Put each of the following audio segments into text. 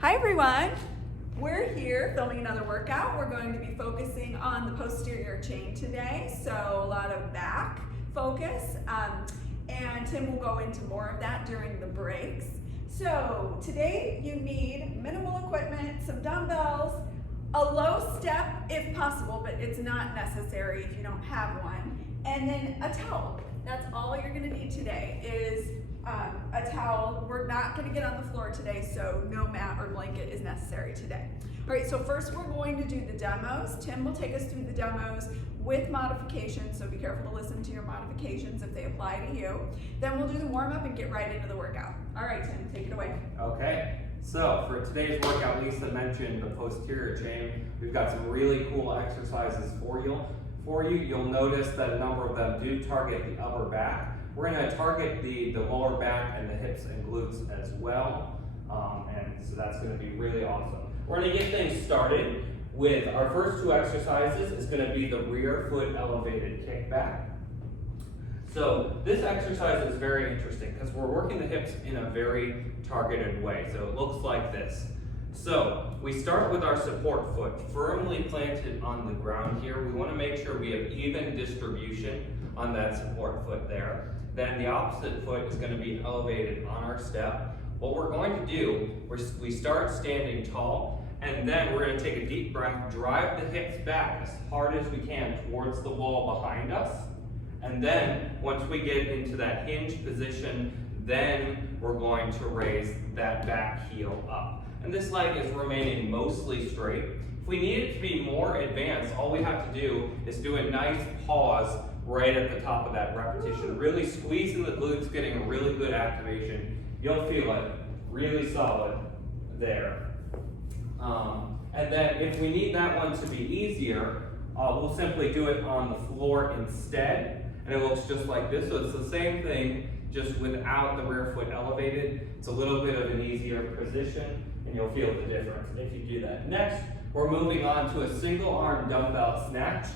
Hi everyone, we're here filming another workout. We're going to be focusing on the posterior chain today, so a lot of back focus, and Tim will go into more of that during the breaks. So today you need minimal equipment, some dumbbells, a low step if possible, but it's not necessary if you don't have one, and then a towel. That's all you're going to need today is a towel. We're not going to get on the floor today, so no mat or blanket is necessary today. All right, so first we're going to do the demos. Tim will take us through the demos with modifications, so be careful to listen to your modifications if they apply to you. Then we'll do the warm-up and get right into the workout. All right, Tim, take it away. Okay, so for today's workout, Lisa mentioned the posterior chain. We've got some really cool exercises for you. You'll notice that a number of them do target the upper back. We're going to target the lower back and the hips and glutes as well, and so that's going to be really awesome. We're going to get things started with our first two exercises. Is going to be the rear foot elevated kickback. So this exercise is very interesting because we're working the hips in a very targeted way. So it looks like this. So we start with our support foot firmly planted on the ground here. We want to make sure we have even distribution on that support foot there. Then the opposite foot is going to be elevated on our step. What we're going to do, we start standing tall, and then we're going to take a deep breath, drive the hips back as hard as we can towards the wall behind us. And then once we get into that hinge position, then we're going to raise that back heel up. And this leg is remaining mostly straight. If we need it to be more advanced, all we have to do is do a nice pause right at the top of that repetition. Really squeezing the glutes, getting a really good activation. You'll feel it really solid there. And then if we need that one to be easier, we'll simply do it on the floor instead. And it looks just like this. So it's the same thing, just without the rear foot elevated. It's a little bit of an easier position, and you'll feel the difference if you do that. Next, we're moving on to a single arm dumbbell snatch.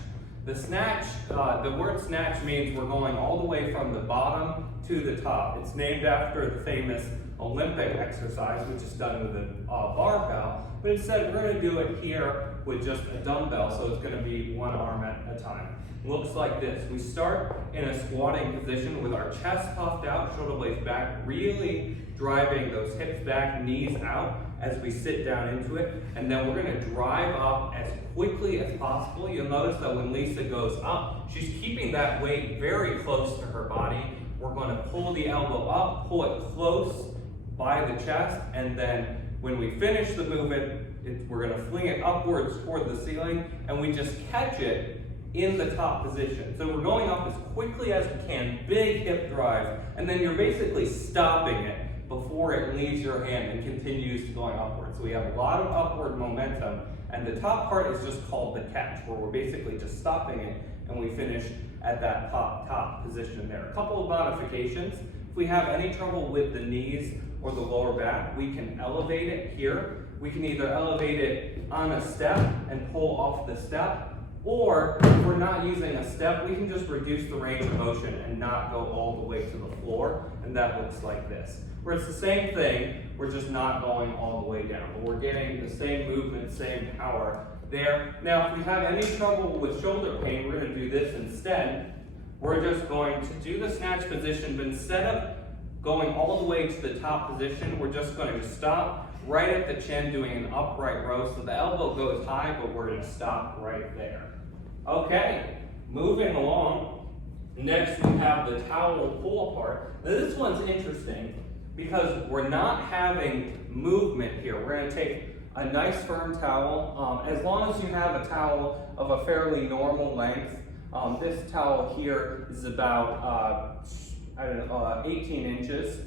The snatch, the word snatch means we're going all the way from the bottom to the top. It's named after the famous Olympic exercise, which is done with a barbell, but instead we're going to do it here with just a dumbbell, so it's going to be one arm at a time. It looks like this. We start in a squatting position with our chest puffed out, shoulder blades back, really driving those hips back, knees out as we sit down into it, and then we're going to drive up as quickly as possible. You'll notice that when Lisa goes up, she's keeping that weight very close to her body. We're going to pull the elbow up, pull it close by the chest, and then when we finish the movement, we're going to fling it upwards toward the ceiling, and we just catch it in the top position. So we're going up as quickly as we can, big hip drive, and then you're basically stopping it before it leaves your hand and continues to going upward. So we have a lot of upward momentum, and the top part is just called the catch, where we're basically just stopping it, and we finish at that top position there. A couple of modifications. If we have any trouble with the knees or the lower back, we can elevate it here. We can either elevate it on a step and pull off the step, or if we're not using a step, we can just reduce the range of motion and not go all the way to the floor, and that looks like this. Where it's the same thing, we're just not going all the way down, but we're getting the same movement, same power there. Now, if we have any trouble with shoulder pain, we're going to do this instead. We're just going to do the snatch position, but instead of going all the way to the top position, we're just going to stop right at the chin, doing an upright row. So the elbow goes high, but we're going to stop right there. Okay, moving along. Next, we have the towel pull apart. Now, this one's interesting because we're not having movement here. We're going to take a nice firm towel. As long as you have a towel of a fairly normal length, this towel here is about 18 inches.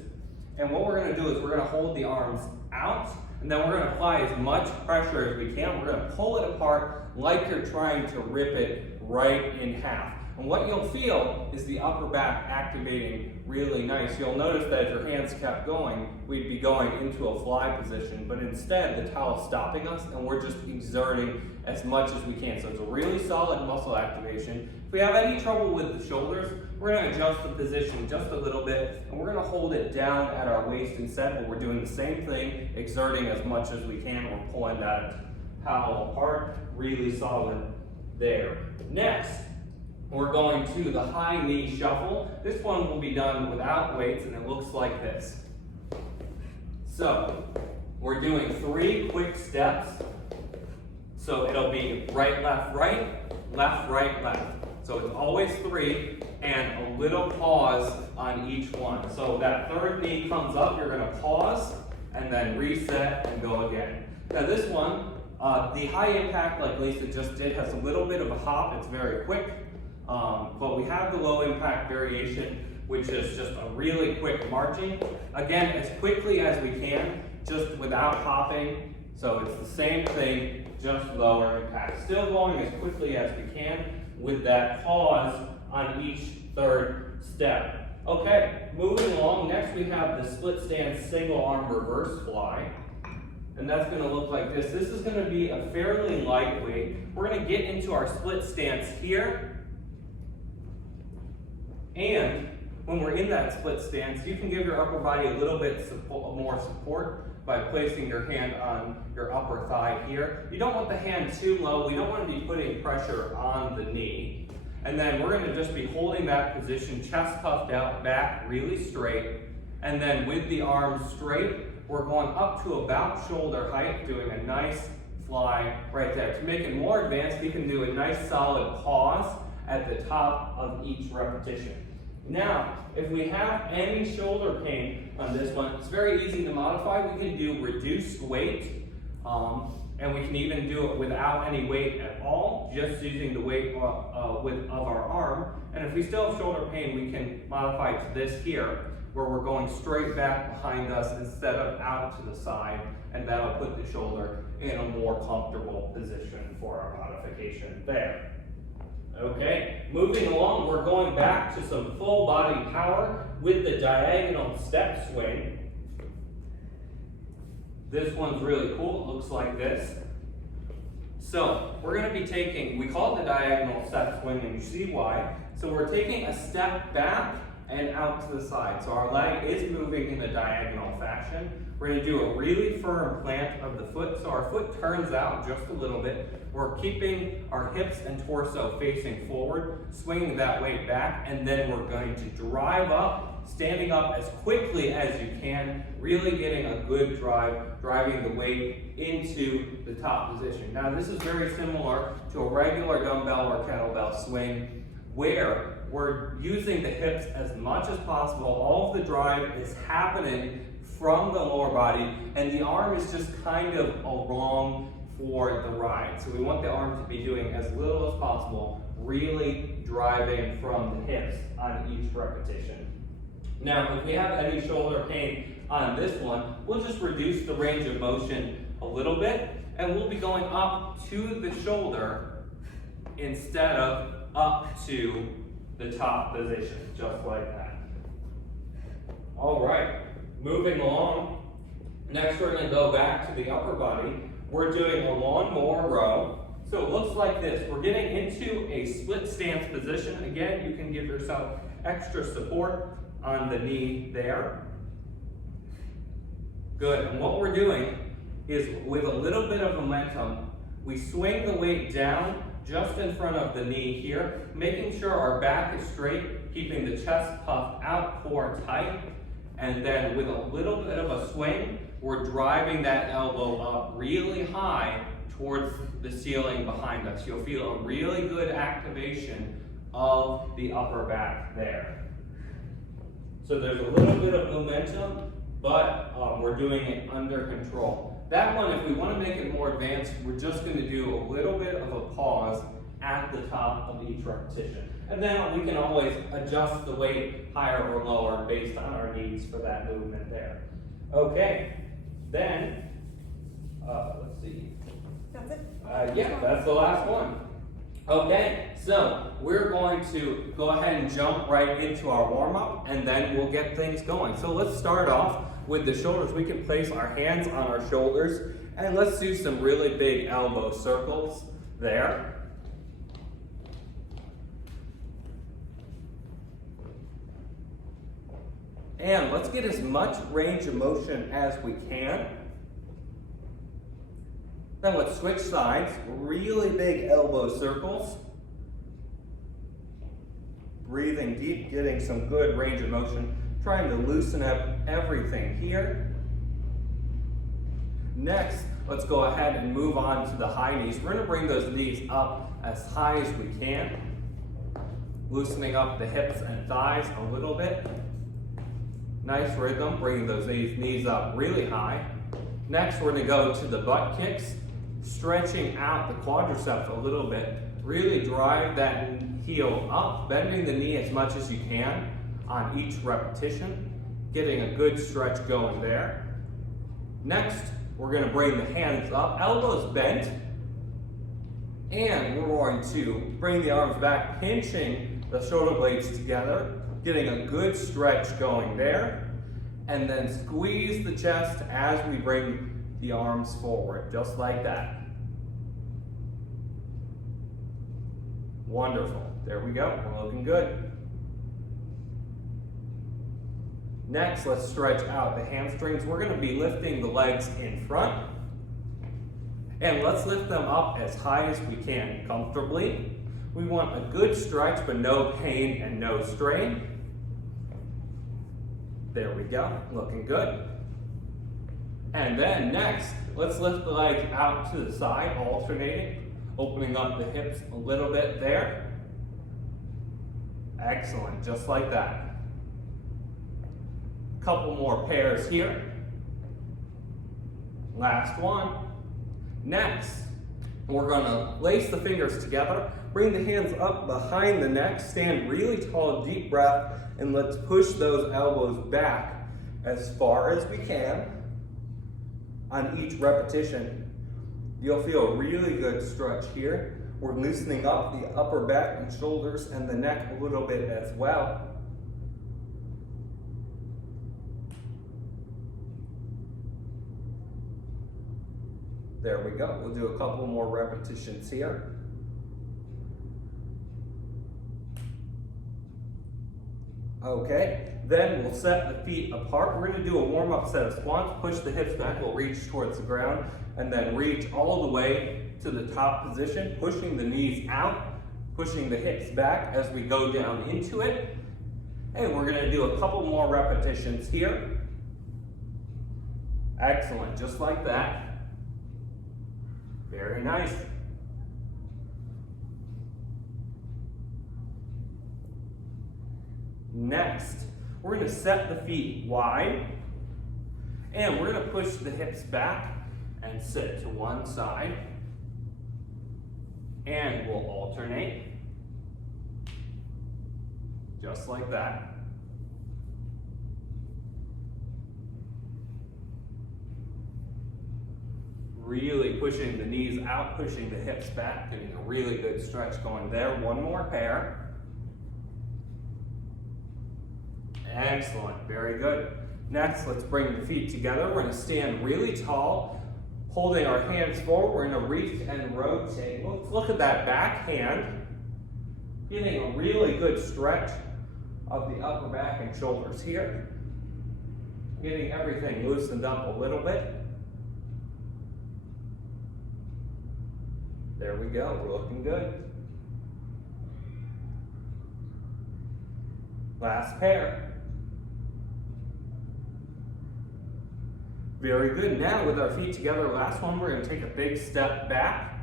And what we're going to do is we're going to hold the arms out, and then we're going to apply as much pressure as we can. We're going to pull it apart like you're trying to rip it right in half. And what you'll feel is the upper back activating really nice. You'll notice that if your hands kept going, we'd be going into a fly position, but instead the towel's stopping us and we're just exerting as much as we can. So it's a really solid muscle activation. If we have any trouble with the shoulders, we're gonna adjust the position just a little bit and we're gonna hold it down at our waist instead, but we're doing the same thing, exerting as much as we can. We're pulling that towel apart, really solid there. Next, we're going to the high knee shuffle. This one will be done without weights and it looks like this. So, we're doing 3 quick steps. So it'll be right, left, right, left. So it's always 3 and a little pause on each one. So that third knee comes up, you're gonna pause and then reset and go again. Now this one, the high impact like Lisa just did has a little bit of a hop, it's very quick. But we have the low impact variation, which is just a really quick marching. Again, as quickly as we can, just without hopping. So it's the same thing, just lower impact. Still going as quickly as we can with that pause on each third step. Okay, moving along, next we have the split stance single arm reverse fly. And that's gonna look like this. This is gonna be a fairly lightweight. We're gonna get into our split stance here. And when we're in that split stance, you can give your upper body a little bit more support by placing your hand on your upper thigh here. You don't want the hand too low. We don't want to be putting pressure on the knee. And then we're going to just be holding that position, chest puffed out, back really straight. And then with the arms straight, we're going up to about shoulder height, doing a nice fly right there. To make it more advanced, we can do a nice solid pause at the top of each repetition. Now, if we have any shoulder pain on this one, it's very easy to modify. We can do reduced weight, and we can even do it without any weight at all, just using the weight of our arm. And if we still have shoulder pain, we can modify to this here, where we're going straight back behind us instead of out to the side, and that'll put the shoulder in a more comfortable position for our modification there. Okay, moving along, we're going back to some full body power with the diagonal step swing. This one's really cool, it looks like this. So, we're gonna be taking, we call it the diagonal step swing and you see why. So we're taking a step back and out to the side. So our leg is moving in a diagonal fashion. We're going to do a really firm plant of the foot, so our foot turns out just a little bit. We're keeping our hips and torso facing forward, swinging that weight back, and then we're going to drive up, standing up as quickly as you can, really getting a good drive, driving the weight into the top position. Now this is very similar to a regular dumbbell or kettlebell swing, where we're using the hips as much as possible. All of the drive is happening from the lower body, and the arm is just kind of along for the ride. So we want the arm to be doing as little as possible, really driving from the hips on each repetition. Now, if we have any shoulder pain on this one, we'll just reduce the range of motion a little bit, and we'll be going up to the shoulder instead of up to the top position, just like that. All right, moving along. Next, we're going to go back to the upper body. We're doing a lawnmower row. So it looks like this. We're getting into a split stance position. Again, you can give yourself extra support on the knee there. Good, and what we're doing is with a little bit of momentum, we swing the weight down just in front of the knee here, making sure our back is straight, keeping the chest puffed out, core tight, and then with a little bit of a swing, we're driving that elbow up really high towards the ceiling behind us. You'll feel a really good activation of the upper back there. So there's a little bit of momentum, but we're doing it under control. That one, if we want to make it more advanced, we're just going to do a little bit of a pause at the top of each repetition. And then we can always adjust the weight higher or lower based on our needs for that movement there. Okay, then, let's see. That's it? Yeah, that's the last one. Okay, so we're going to go ahead and jump right into our warm-up, and then we'll get things going. So let's start off with the shoulders. We can place our hands on our shoulders, and let's do some really big elbow circles there. And let's get as much range of motion as we can. Then let's switch sides, really big elbow circles. Breathing deep, getting some good range of motion, trying to loosen up everything here. Next, let's go ahead and move on to the high knees. We're gonna bring those knees up as high as we can, loosening up the hips and thighs a little bit. Nice rhythm, bringing those knees up really high. Next, we're gonna go to the butt kicks, stretching out the quadriceps a little bit. Really drive that heel up, bending the knee as much as you can on each repetition, getting a good stretch going there. Next, we're gonna bring the hands up, elbows bent, and we're going to bring the arms back, pinching the shoulder blades together, getting a good stretch going there, and then squeeze the chest as we bring the arms forward, just like that. Wonderful. There we go. We're looking good. Next, let's stretch out the hamstrings. We're going to be lifting the legs in front. And let's lift them up as high as we can comfortably. We want a good stretch, but no pain and no strain. There we go. Looking good. And then next, let's lift the legs out to the side, alternating, opening up the hips a little bit there. Excellent, just like that. Couple more pairs here. Last one. Next, we're gonna lace the fingers together, bring the hands up behind the neck, stand really tall, deep breath, and let's push those elbows back as far as we can. On each repetition, you'll feel a really good stretch here. We're loosening up the upper back and shoulders and the neck a little bit as well. There we go. We'll do a couple more repetitions here. Okay, then we'll set the feet apart. We're going to do a warm-up set of squats. Push the hips back, we'll reach towards the ground, and then reach all the way to the top position, pushing the knees out, pushing the hips back as we go down into it. And we're going to do a couple more repetitions here. Excellent, just like that. Very nice. Next, we're going to set the feet wide, and we're going to push the hips back and sit to one side, and we'll alternate, just like that. Really pushing the knees out, pushing the hips back, getting a really good stretch going there. One more pair. Excellent, very good. Next, let's bring the feet together. We're gonna stand really tall, holding our hands forward. We're gonna reach and rotate. Let's look at that back hand, getting a really good stretch of the upper back and shoulders here. Getting everything loosened up a little bit. There we go, we're looking good. Last pair. Very good. Now with our feet together, last one, we're going to take a big step back,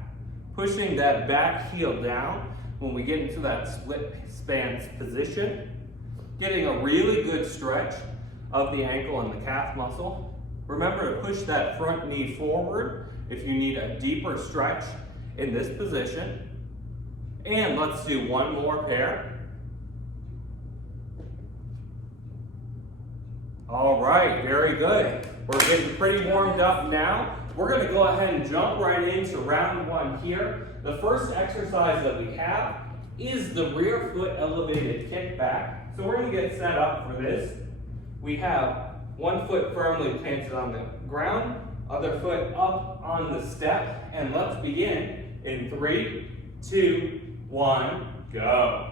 pushing that back heel down when we get into that split stance position, getting a really good stretch of the ankle and the calf muscle. Remember to push that front knee forward if you need a deeper stretch in this position. And let's do one more pair. All right, very good. We're getting pretty warmed up now. We're going to go ahead and jump right into round one here. The first exercise that we have is the rear foot elevated kickback. So we're going to get set up for this. We have one foot firmly planted on the ground, other foot up on the step, and let's begin in 3, 2, 1, go.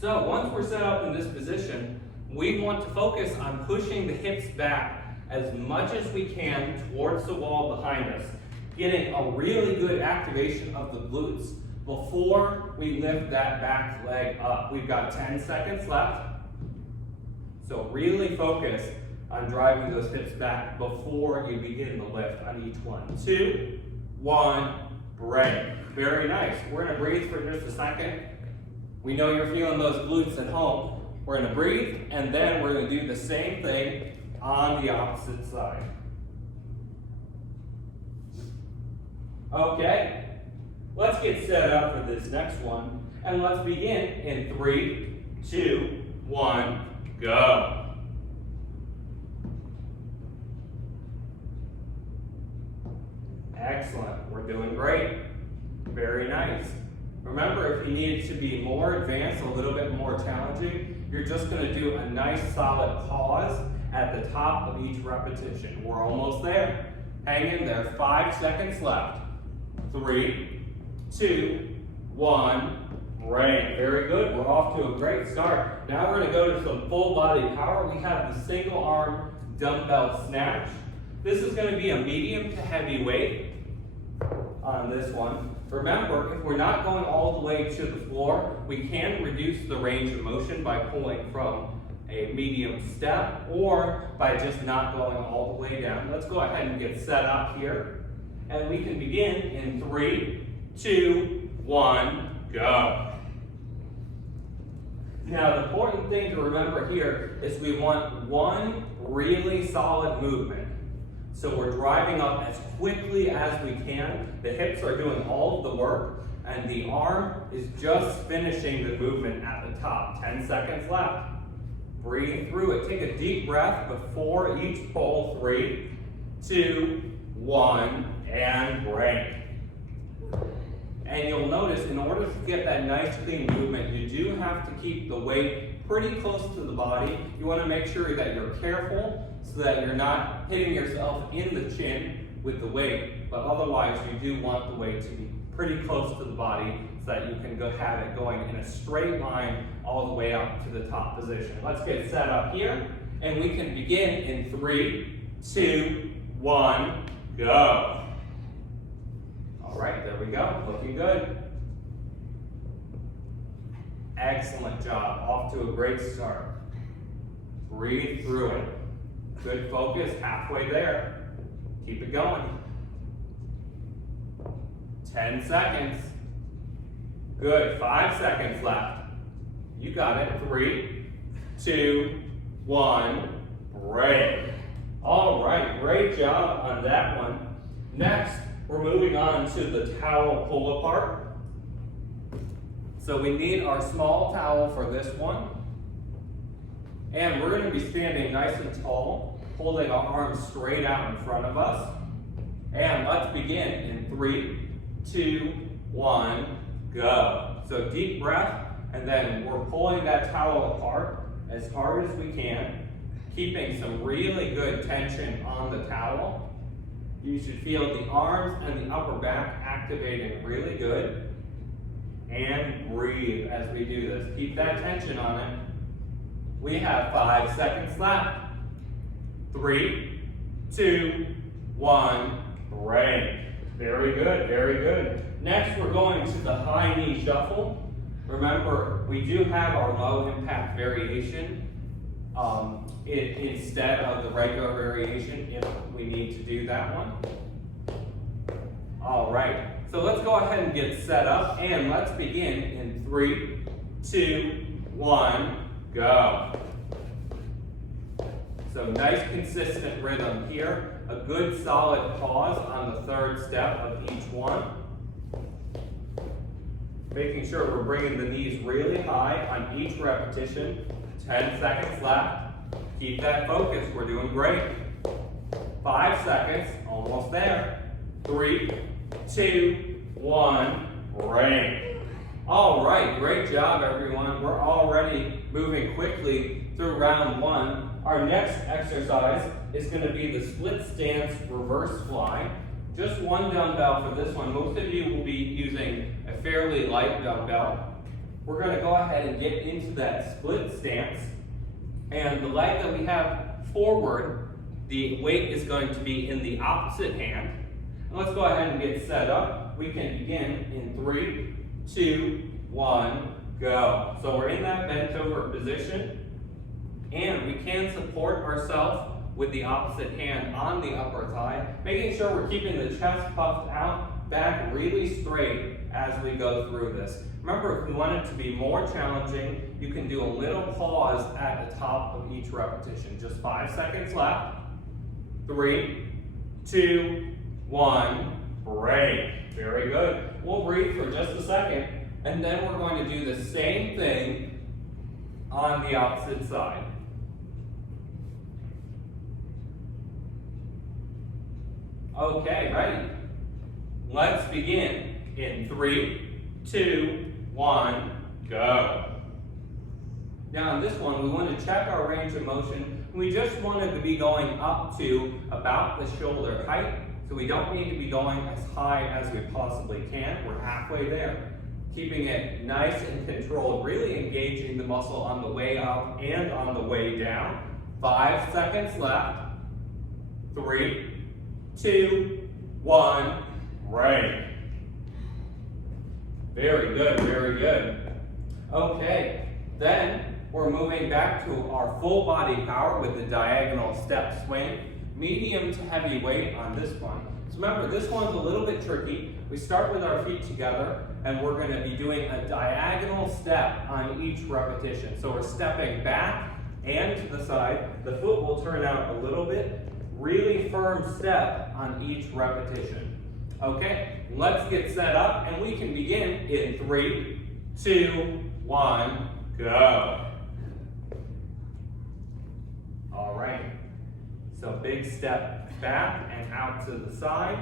So once we're set up in this position, we want to focus on pushing the hips back as much as we can towards the wall behind us, getting a really good activation of the glutes before we lift that back leg up. We've got 10 seconds left. So really focus on driving those hips back before you begin the lift on each one. 2, 1, break. Very nice. We're gonna breathe for just a second. We know you're feeling those glutes at home. We're gonna breathe, and then we're gonna do the same thing on the opposite side. Okay, let's get set up for this next one, and let's begin in 3, 2, 1, go. Excellent, we're doing great. Very nice. Remember, if you need it to be more advanced, a little bit more challenging, you're just gonna do a nice solid pause at the top of each repetition. We're almost there. Hang in there, 5 seconds left. 3, 2, 1, break. Very good, we're off to a great start. Now we're gonna go to some full body power. We have the single arm dumbbell snatch. This is gonna be a medium to heavy weight on this one. Remember, if we're not going all the way to the floor, we can reduce the range of motion by pulling from a medium step or by just not going all the way down. Let's go ahead and get set up here. And we can begin in 3, 2, 1, go. Now, the important thing to remember here is we want one really solid movement. So we're driving up as quickly as we can. The hips are doing all of the work, and the arm is just finishing the movement at the top. 10 seconds left. Breathe through it. Take a deep breath before each pull. 3, 2, 1, and break. And you'll notice, in order to get that nice clean movement, you do have to keep the weight pretty close to the body. You want to make sure that you're careful so that you're not hitting yourself in the chin with the weight, but otherwise you do want the weight to be pretty close to the body so that you can have it going in a straight line all the way up to the top position. Let's get set up here, and we can begin in 3, 2, 1, go. All right, there we go, looking good. Excellent job, off to a great start. Breathe through it. Good focus, halfway there. Keep it going. 10 seconds. Good, 5 seconds left. You got it, 3, 2, 1, break. All right, great job on that one. Next, we're moving on to the towel pull apart. So we need our small towel for this one. And we're going to be standing nice and tall, holding our arms straight out in front of us. And let's begin in 3, 2, 1, go. So deep breath, and then we're pulling that towel apart as hard as we can, keeping some really good tension on the towel. You should feel the arms and the upper back activating really good. And breathe as we do this. Keep that tension on it. We have 5 seconds left. 3, 2, 1, break. Very good, very good. Next, we're going to the high knee shuffle. Remember, we do have our low impact variation instead of the regular variation if we need to do that one. All right, so let's go ahead and get set up, and let's begin in 3, 2, 1, go. So nice consistent rhythm here. A good solid pause on the third step of each one. Making sure we're bringing the knees really high on each repetition. 10 seconds left. Keep that focus, we're doing great. 5 seconds, almost there. 3, 2, 1, break. All right, great job everyone. We're already moving quickly through round one. Our next exercise is going to be the split stance reverse fly. Just one dumbbell for this one. Most of you will be using a fairly light dumbbell. We're going to go ahead and get into that split stance. And the leg that we have forward, the weight is going to be in the opposite hand. And let's go ahead and get set up. We can begin in 3, 2, 1, go. So we're in that bent over position. And we can support ourselves with the opposite hand on the upper thigh, making sure we're keeping the chest puffed out, back really straight as we go through this. Remember, if we want it to be more challenging, you can do a little pause at the top of each repetition. Just 5 seconds left. 3, 2, 1, break. Very good. We'll breathe for just a second, and then we're going to do the same thing on the opposite side. Okay, ready? Let's begin in 3, 2, 1, go. Now on this one, we want to check our range of motion. We just wanted to be going up to about the shoulder height, so we don't need to be going as high as we possibly can. We're halfway there. Keeping it nice and controlled, really engaging the muscle on the way up and on the way down. 5 seconds left. 3, 2, 1, break. Very good, very good. Okay, then we're moving back to our full body power with the diagonal step swing. Medium to heavy weight on this one. So remember, this one's a little bit tricky. We start with our feet together, and we're going to be doing a diagonal step on each repetition. So we're stepping back and to the side. The foot will turn out a little bit. Really firm step on each repetition. Okay, let's get set up, and we can begin in 3, 2, 1, go. All right, so big step back and out to the side,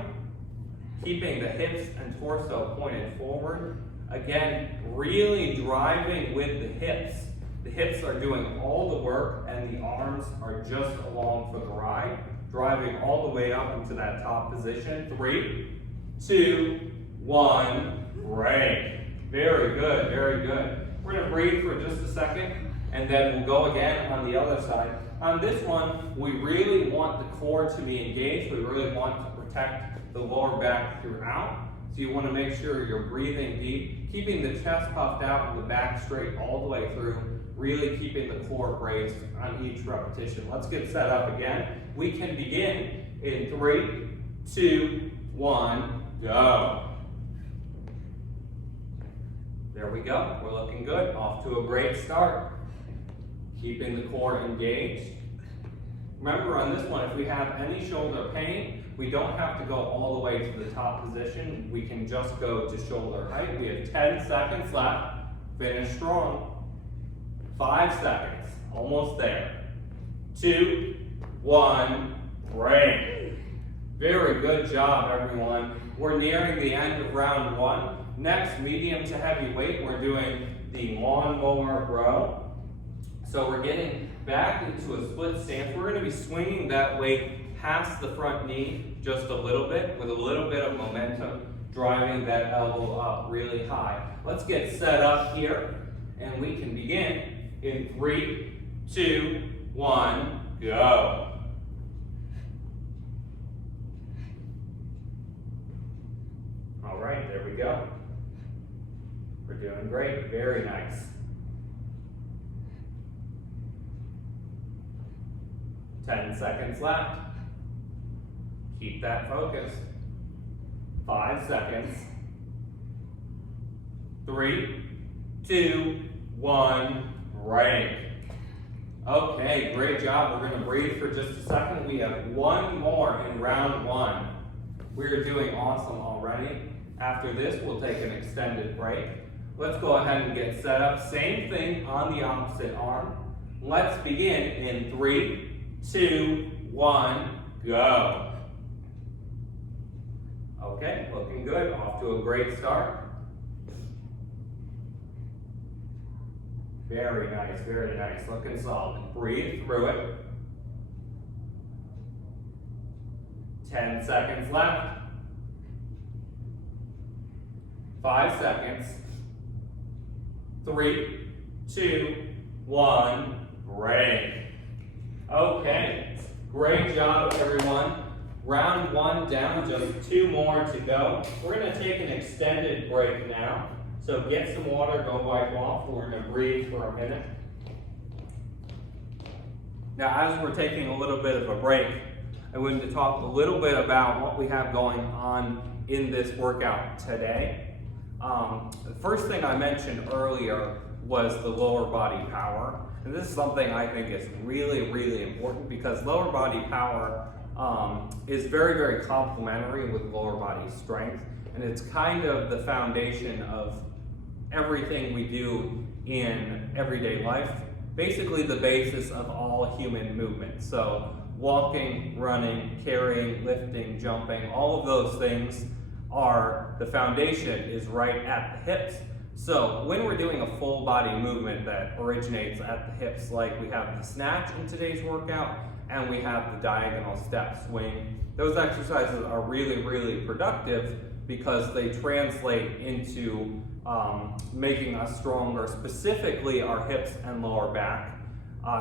keeping the hips and torso pointed forward. Again, really driving with the hips. The hips are doing all the work, and the arms are just along for the ride, driving all the way up into that top position. 3, 2, 1, break. Very good, very good. We're going to breathe for just a second, and then we'll go again on the other side. On this one, we really want the core to be engaged. We really want to protect the lower back throughout. So you want to make sure you're breathing deep, keeping the chest puffed out and the back straight all the way through, really keeping the core braced on each repetition. Let's get set up again. We can begin in 3, 2, 1, go. There we go. We're looking good. Off to a great start. Keeping the core engaged. Remember on this one, if we have any shoulder pain, we don't have to go all the way to the top position. We can just go to shoulder height. We have 10 seconds left. Finish strong. 5 seconds. Almost there. 2, 1, break. Very good job, everyone. We're nearing the end of round one. Next, medium to heavy weight, we're doing the lawnmower row. So we're getting back into a split stance. We're going to be swinging that weight past the front knee just a little bit with a little bit of momentum, driving that elbow up really high. Let's get set up here, and we can begin in 3, 2, 1, go. All right, there we go. We're doing great, very nice. 10 seconds left. Keep that focus. 5 seconds. 3, 2, 1, break. Okay, great job. We're going to breathe for just a second. We have one more in round one. We're doing awesome already. After this, we'll take an extended break. Let's go ahead and get set up. Same thing on the opposite arm. Let's begin in 3, 2, 1, go. Okay, looking good. Off to a great start. Very nice, looking solid. Breathe through it. 10 seconds left. 5 seconds. 3, 2, 1, break. Okay, great job everyone. Round 1 down, just 2 more to go. We're gonna take an extended break now. So get some water, go wipe off. We're gonna breathe for a minute. Now as we're taking a little bit of a break, I wanted to talk a little bit about what we have going on in this workout today. The first thing I mentioned earlier was the lower body power. And this is something I think is really important because lower body power is very complementary with lower body strength. And it's kind of the foundation of everything we do in everyday life. Basically the basis of all human movement. So walking, running, carrying, lifting, jumping, all of those things are, the foundation is right at the hips. So when we're doing a full body movement that originates at the hips, like we have the snatch in today's workout, and we have the diagonal step swing, those exercises are really productive because they translate into making us stronger, specifically our hips and lower back,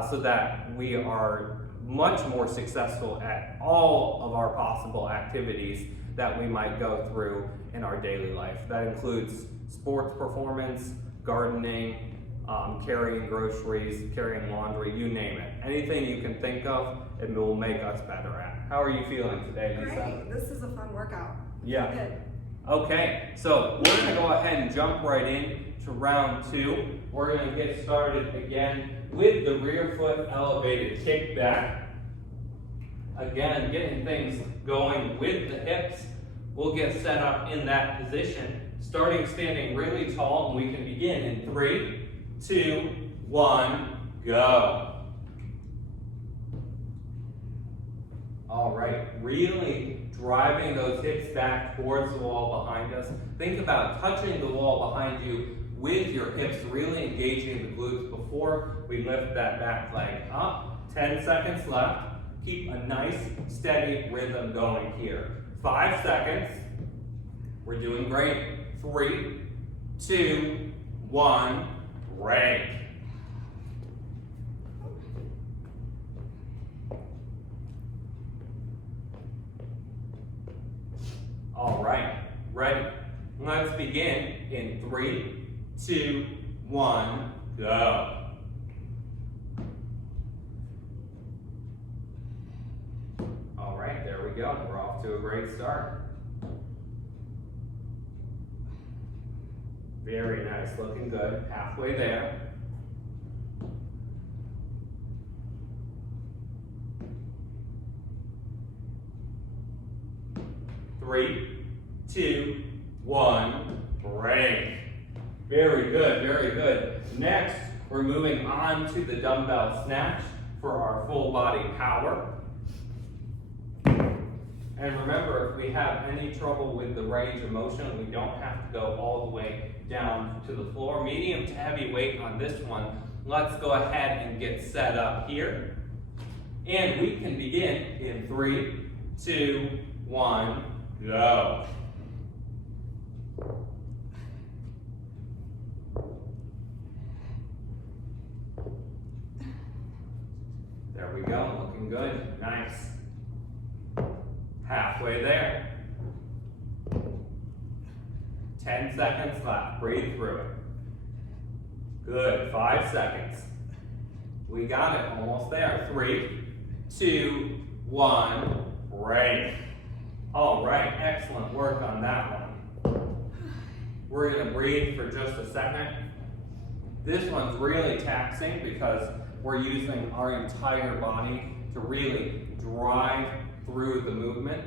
so that we are much more successful at all of our possible activities that we might go through in our daily life. That includes sports performance, gardening, carrying groceries, carrying laundry, you name it. Anything you can think of, it will make us better at. How are you feeling today, Lisa? Great, this is a fun workout. Yeah. Good. Okay, so we're gonna go ahead and jump right in to round 2. We're gonna get started again with the rear foot elevated kickback. Again, getting things going with the hips. We'll get set up in that position, starting standing really tall, and we can begin in 3, 2, 1, go. All right, really driving those hips back towards the wall behind us. Think about touching the wall behind you with your hips, really engaging the glutes before we lift that back leg up. 10 seconds left. Keep a nice, steady rhythm going here. 5 seconds. We're doing great. 3, 2, 1, break. All right, ready? Let's begin in 3, 2, 1, go. All right, there we go. We're off to a great start. Very nice, looking good. Halfway there. Three, 2, 1, break. Very good, very good. Next, we're moving on to the dumbbell snatch for our full body power. And remember, if we have any trouble with the range of motion, we don't have to go all the way down to the floor. Medium to heavy weight on this one. Let's go ahead and get set up here. And we can begin in 3, 2, 1, go. There we go, looking good, nice. Halfway there. 10 seconds left, breathe through it. Good, 5 seconds. We got it, almost there. 3, 2, 1, break. All right, excellent work on that one. We're gonna breathe for just a second. This one's really taxing because we're using our entire body to really drive through the movement,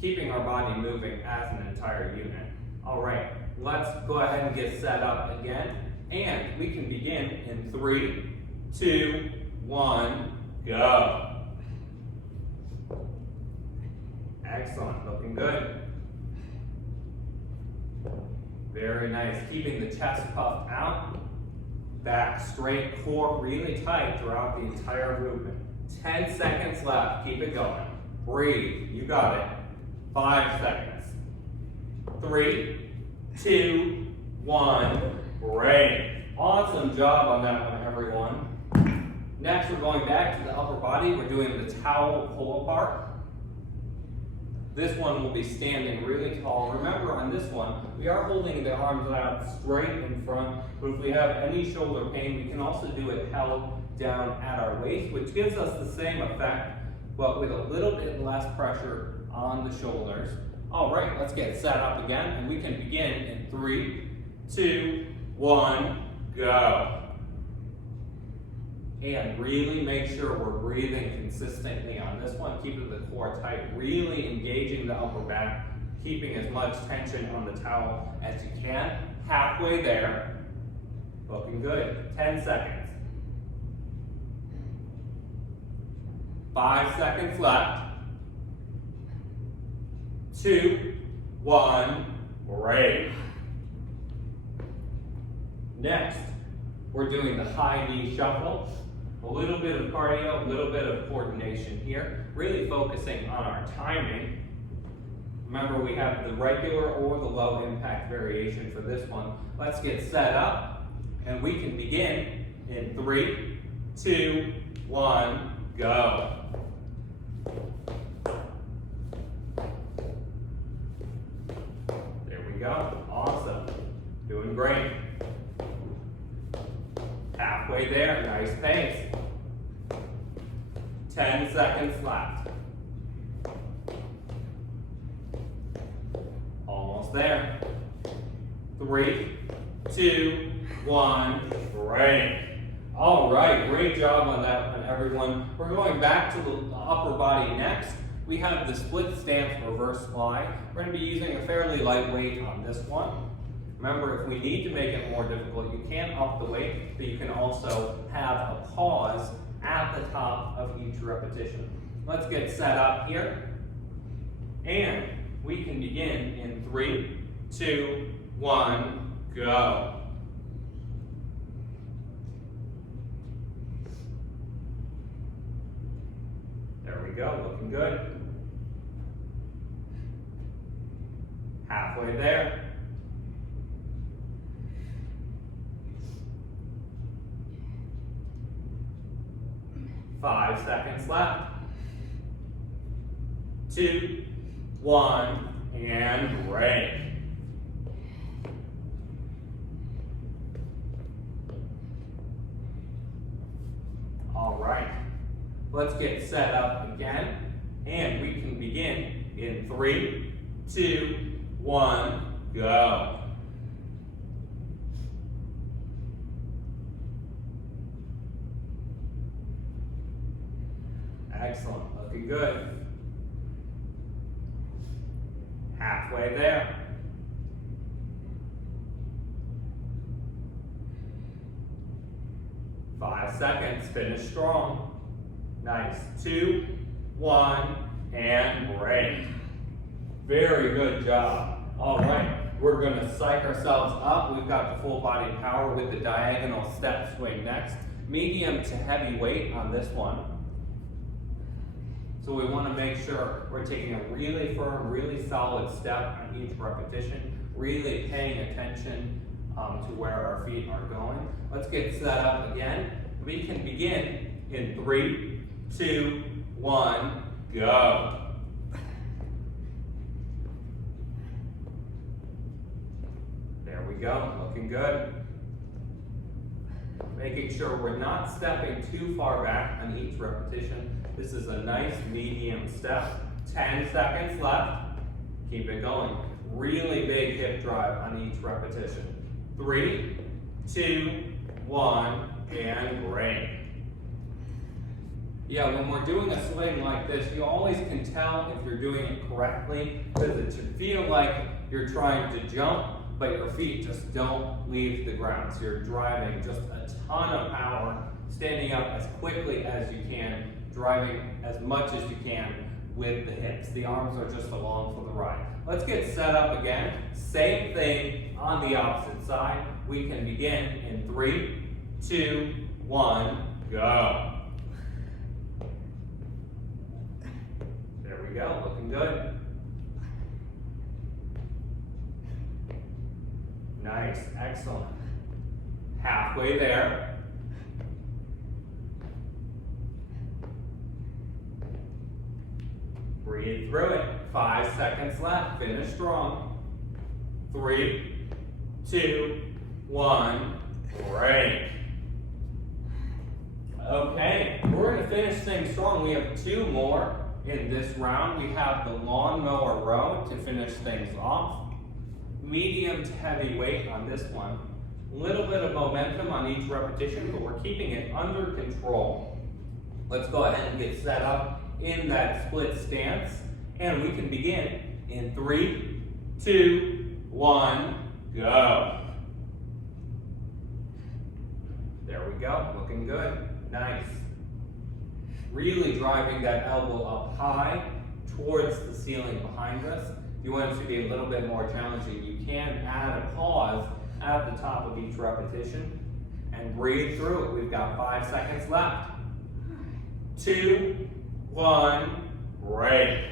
keeping our body moving as an entire unit. All right, let's go ahead and get set up again, and we can begin in 3, 2, 1, go. Excellent, looking good. Very nice, keeping the chest puffed out. back straight, core really tight throughout the entire movement. 10 seconds left, keep it going. Breathe, you got it. 5 seconds. 3, 2, 1, great. Awesome job on that one, everyone. Next, we're going back to the upper body. We're doing the towel pull apart. This one will be standing really tall. Remember, on this one, we are holding the arms out straight in front, but if we have any shoulder pain, we can also do it held down at our waist, which gives us the same effect, but with a little bit less pressure on the shoulders. All right, let's get set up again, and we can begin in 3, 2, 1, go. And really make sure we're breathing consistently on this one, keeping the core tight, really engaging the upper back, keeping as much tension on the towel as you can. Halfway there, looking good. 10 seconds. 5 seconds left. 2, 1, great. Next, we're doing the high knee shuffle. A little bit of cardio, a little bit of coordination here. Really focusing on our timing. Remember, we have the regular or the low impact variation for this one. Let's get set up, and we can begin in 3, 2, 1, go. There we go. Awesome. Doing great. Halfway there, nice pace. 10 seconds left. Almost there. 3, 2, 1, great. All right, great job on that one, everyone. We're going back to the upper body next. We have the split stance reverse fly. We're going to be using a fairly light weight on this one. Remember, if we need to make it more difficult, you can up the weight, but you can also have a pause at the top of each repetition. Let's get set up here. And we can begin in 3, 2, 1, go. There we go, looking good. Halfway there. 5 seconds left. 2, 1, and break. All right, let's get set up again, and we can begin in 3, 2, 1, go. Excellent, looking good. Halfway there. 5 seconds, finish strong. Nice, 2, 1, and break. Very good job. All right, we're gonna psych ourselves up. We've got the full body power with the diagonal step swing next. Medium to heavy weight on this one. So we want to make sure we're taking a really firm, really solid step on each repetition, really paying attention to where our feet are going. Let's get set up again. We can begin in 3, 2, 1, go. There we go, looking good. Making sure we're not stepping too far back on each repetition. This is a nice medium step. 10 seconds left. Keep it going. Really big hip drive on each repetition. 3, 2, 1, and break. Yeah, when we're doing a swing like this, you always can tell if you're doing it correctly, because it should feel like you're trying to jump, but your feet just don't leave the ground. So you're driving just a ton of power, standing up as quickly as you can, driving as much as you can with the hips. The arms are just along for the ride. Let's get set up again. Same thing on the opposite side. We can begin in 3, 2, 1, go. There we go, looking good. Nice, excellent. Halfway there. Breathe through it. 5 seconds left. Finish strong. 3, 2, 1. Break. Okay, we're going to finish things strong. We have 2 more in this round. We have the lawnmower row to finish things off. Medium to heavy weight on this one. A little bit of momentum on each repetition, but we're keeping it under control. Let's go ahead and get set up in that split stance, and we can begin in 3, 2, 1, go. There we go, looking good, nice. Really driving that elbow up high towards the ceiling behind us. If you want it to be a little bit more challenging, you can add a pause at the top of each repetition and breathe through it. We've got 5 seconds left. 2, 1, break.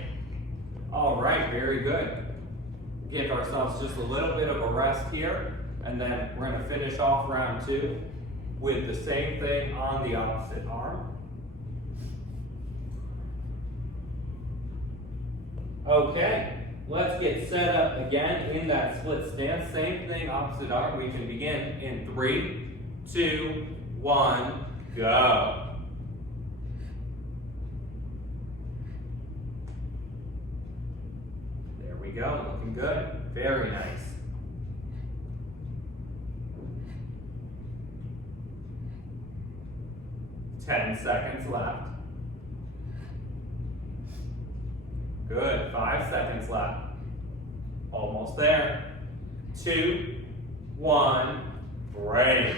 All right, very good. Give ourselves just a little bit of a rest here, and then we're going to finish off round 2 with the same thing on the opposite arm. Okay, let's get set up again in that split stance. Same thing, opposite arm. We can begin in 3, 2, 1, go. There we go, looking good. Very nice. Ten seconds left. Good, 5 seconds left. Almost there. 2, 1, break.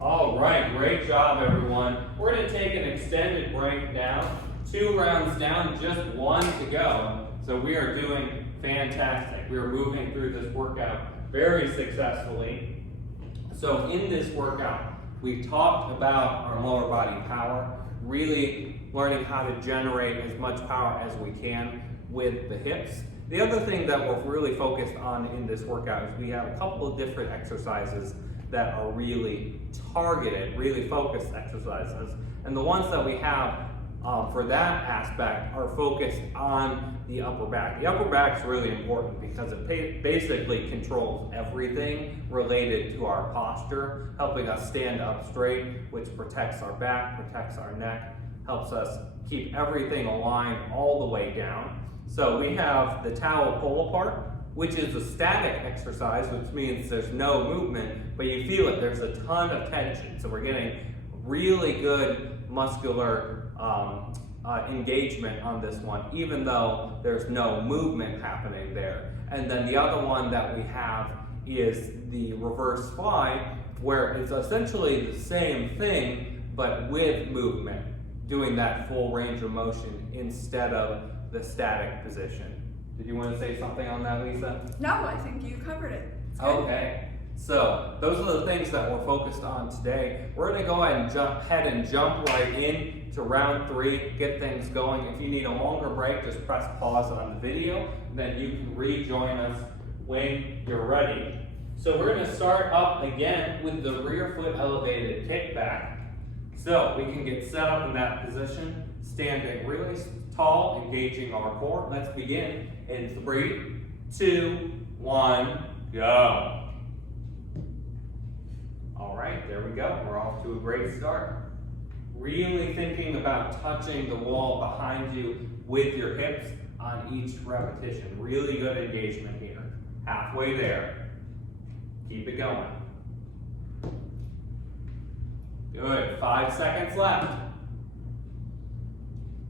All right, great job everyone. We're gonna take an extended break now. 2 rounds down, just 1 to go. So we are doing fantastic. We are moving through this workout very successfully. So in this workout, we talked about our lower body power, really learning how to generate as much power as we can with the hips. The other thing that we're really focused on in this workout is we have a couple of different exercises that are really targeted, really focused exercises. And the ones that we have for that aspect are focused on the upper back. The upper back is really important because it basically controls everything related to our posture, helping us stand up straight, which protects our back, protects our neck, helps us keep everything aligned all the way down. So we have the towel pull apart, which is a static exercise, which means there's no movement, but you feel it, there's a ton of tension. So we're getting really good muscular engagement on this one, even though there's no movement happening there. And then the other one that we have is the reverse fly, where it's essentially the same thing, but with movement, doing that full range of motion instead of the static position. Did you want to say something on that, Lisa? No, I think you covered it. It's good. Okay, so those are the things that we're focused on today. We're going to go ahead and jump right in to round 3, get things going. If you need a longer break, just press pause on the video, and then you can rejoin us when you're ready. So we're going to start up again with the rear foot elevated kickback. So we can get set up in that position, standing really tall, engaging our core. Let's begin in 3, 2, 1, go. All right, there we go. We're off to a great start. Really thinking about touching the wall behind you with your hips on each repetition. Really good engagement here. Halfway there. Keep it going. Good, 5 seconds left.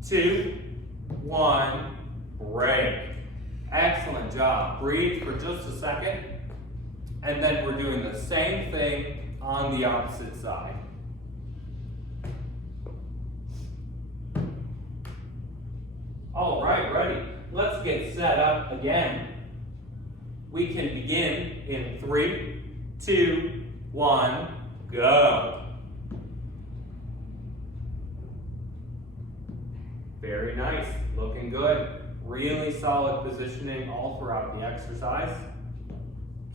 2, 1, break. Excellent job. Breathe for just a second. And then we're doing the same thing on the opposite side. All right, ready. Let's get set up again. We can begin in 3, 2, 1, go. Very nice, looking good. Really solid positioning all throughout the exercise.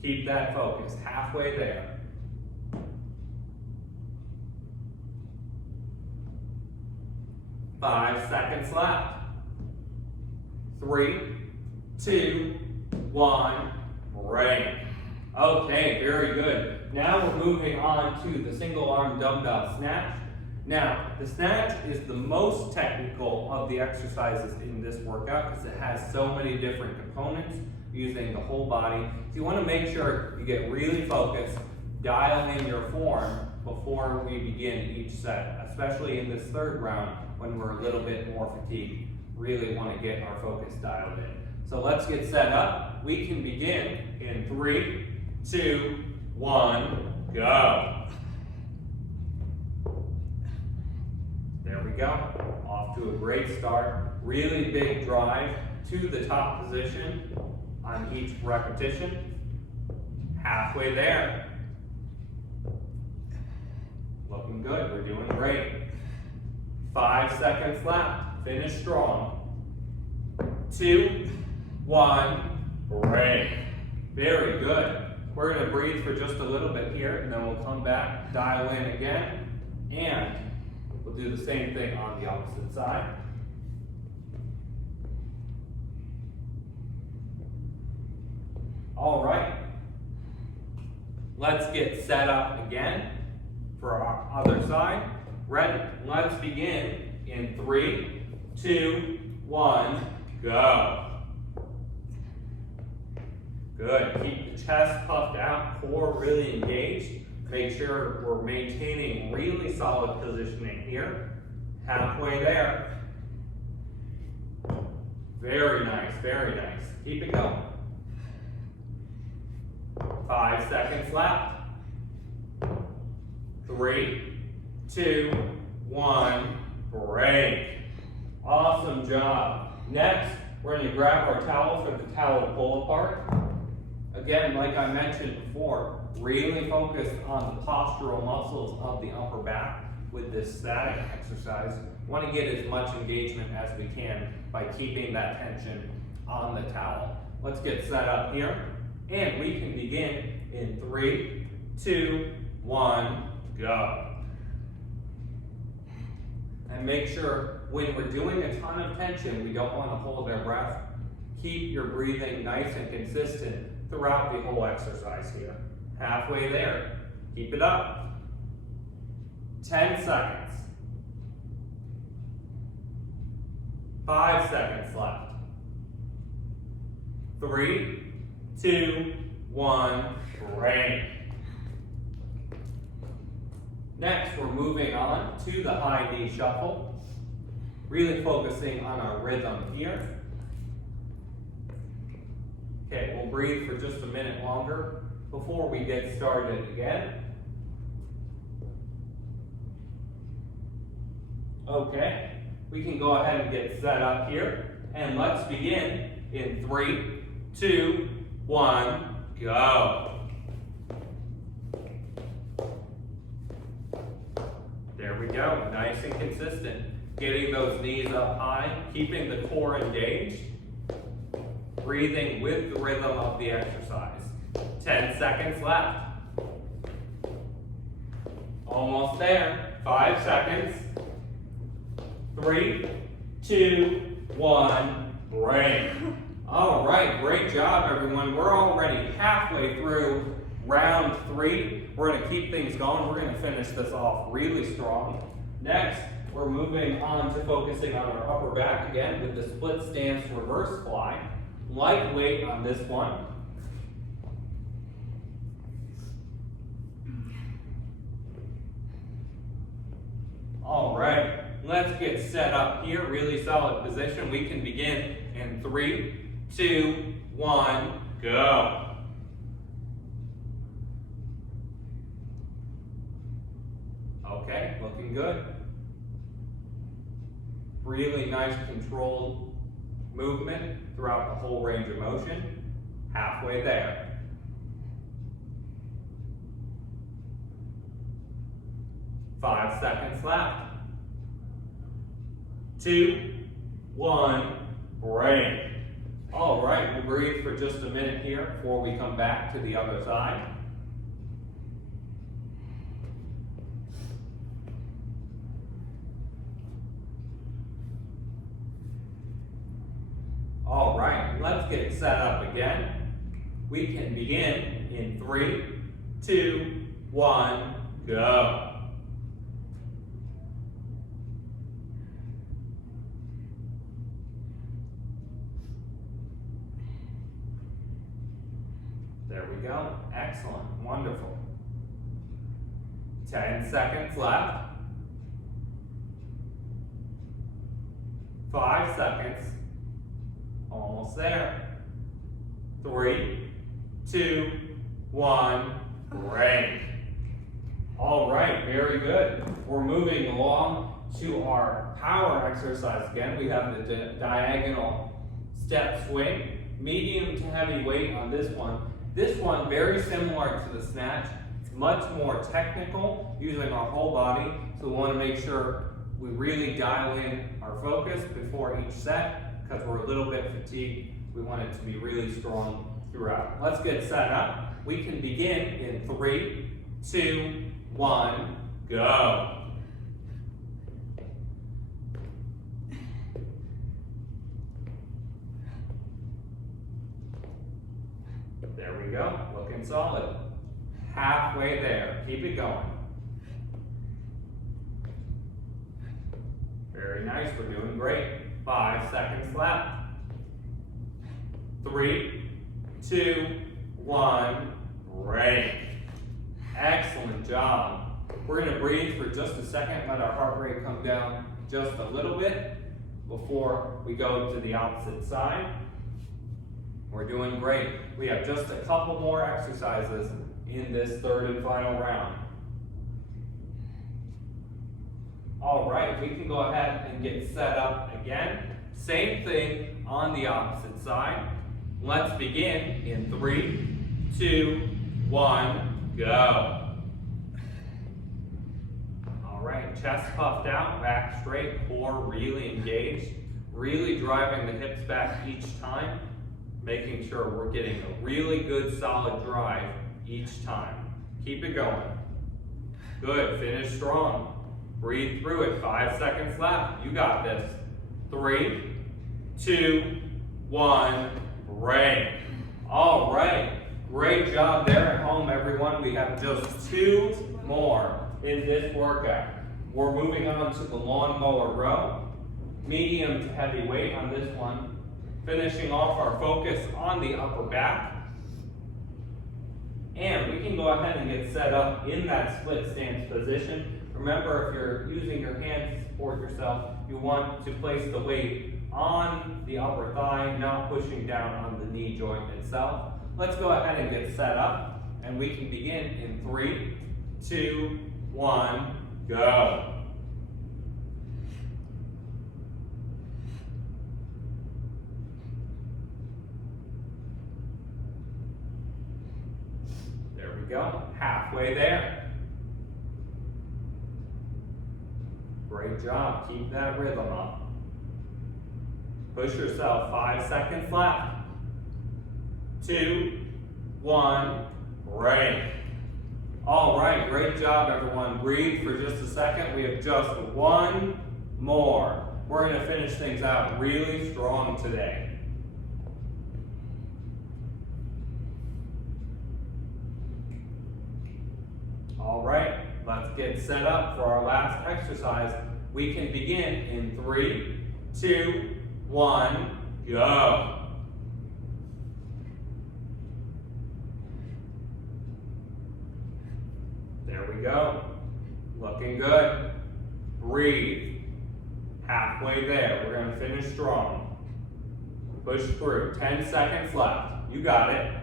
Keep that focus, halfway there. Five seconds left. 3, 2, 1, break. Okay, very good. Now we're moving on to the single arm dumbbell snatch. Now, the snatch is the most technical of the exercises in this workout because it has so many different components using the whole body. So you want to make sure you get really focused, dial in your form before we begin each set, especially in this third round when we're a little bit more fatigued. Really want to get our focus dialed in. So let's get set up. We can begin in 3, 2, 1, go. There we go. Off to a great start. Really big drive to the top position on each repetition. Halfway there. Looking good. We're doing great. 5 seconds left. Finish strong. 2, 1, break. Very good. We're going to breathe for just a little bit here, and then we'll come back, dial in again, and we'll do the same thing on the opposite side. All right. Let's get set up again for our other side. Ready? Let's begin in 3, 2, 1, go. Good. Keep the chest puffed out, core really engaged. Make sure we're maintaining really solid positioning here. Halfway there. Very nice, very nice. Keep it going. 5 seconds left. 3, 2, 1, break. Awesome job. Next, we're going to grab our towel for the towel pull apart. Again, like I mentioned before, really focused on the postural muscles of the upper back with this static exercise. Want to get as much engagement as we can by keeping that tension on the towel. Let's get set up here, and we can begin in 3, 2, 1, go. And make sure when we're doing a ton of tension, we don't want to hold our breath. Keep your breathing nice and consistent throughout the whole exercise here. Halfway there. Keep it up. 10 seconds. 5 seconds left. 3, 2, 1, break. Next, we're moving on to the high knee shuffle. Really focusing on our rhythm here. Okay, we'll breathe for just a minute longer before we get started again. Okay, we can go ahead and get set up here, and let's begin in 3, 2, 1, go. There we go, nice and consistent. Getting those knees up high, keeping the core engaged. Breathing with the rhythm of the exercise. 10 seconds left. Almost there. 5 seconds. 3, 2, 1, break. All right, great job, everyone. We're already halfway through round 3. We're going to keep things going. We're going to finish this off really strong. Next, we're moving on to focusing on our upper back again with the split stance reverse fly. Lightweight on this one. All right, let's get set up here. Really solid position. We can begin in 3, 2, 1, go. Okay, looking good. Really nice controlled movement throughout the whole range of motion. Halfway there. 5 seconds left. 2, 1, break. All right, we'll breathe for just a minute here before we come back to the other side. All right, let's get set up again. We can begin in 3, 2, 1, go. There we go. Excellent. Wonderful. 10 seconds left. 5 seconds. Almost there. 3, 2, 1, break. All right, very good. We're moving along to our power exercise again. We have the diagonal step swing, medium to heavy weight on this one. This one, very similar to the snatch. It's much more technical, using our whole body. So we want to make sure we really dial in our focus before each set, because we're a little bit fatigued. We want it to be really strong throughout. Let's get set up. We can begin in 3, 2, 1, go. There we go, looking solid. Halfway there, keep it going. Very nice, we're doing great. 5 seconds left. 3, 2, 1, break. Excellent job. We're gonna breathe for just a second, let our heart rate come down just a little bit before we go to the opposite side. We're doing great. We have just a couple more exercises in this third and final round. All right, we can go ahead and get set up again. Same thing on the opposite side. Let's begin in 3, 2, 1, go. All right, chest puffed out, back straight, core really engaged, really driving the hips back each time, making sure we're getting a really good solid drive each time. Keep it going. Good, finish strong. Breathe through it, 5 seconds left. You got this. 3, 2, 1, break. All right, great job there at home, everyone. We have just 2 more in this workout. We're moving on to the lawnmower row. Medium to heavy weight on this one. Finishing off our focus on the upper back. And we can go ahead and get set up in that split stance position. Remember, if you're using your hands to support yourself, you want to place the weight on the upper thigh, not pushing down on the knee joint itself. Let's go ahead and get set up, and we can begin in 3, 2, 1, go. There we go, halfway there. Great job, keep that rhythm up. Push yourself, 5 seconds left. 2, 1, break. All right, great job everyone. Breathe for just a second. We have just 1 more. We're gonna finish things out really strong today. All right, let's get set up for our last exercise. We can begin in 3, 2, 1, go. There we go. Looking good. Breathe. Halfway there. We're going to finish strong. Push through. 10 seconds left. You got it.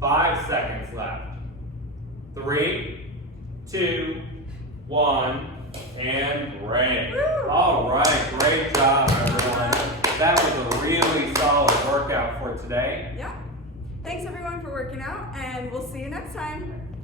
5 seconds left. 3, 2, 1, and break. All right, great job, everyone. That was a really solid workout for today. Yeah. Thanks everyone for working out, and we'll see you next time.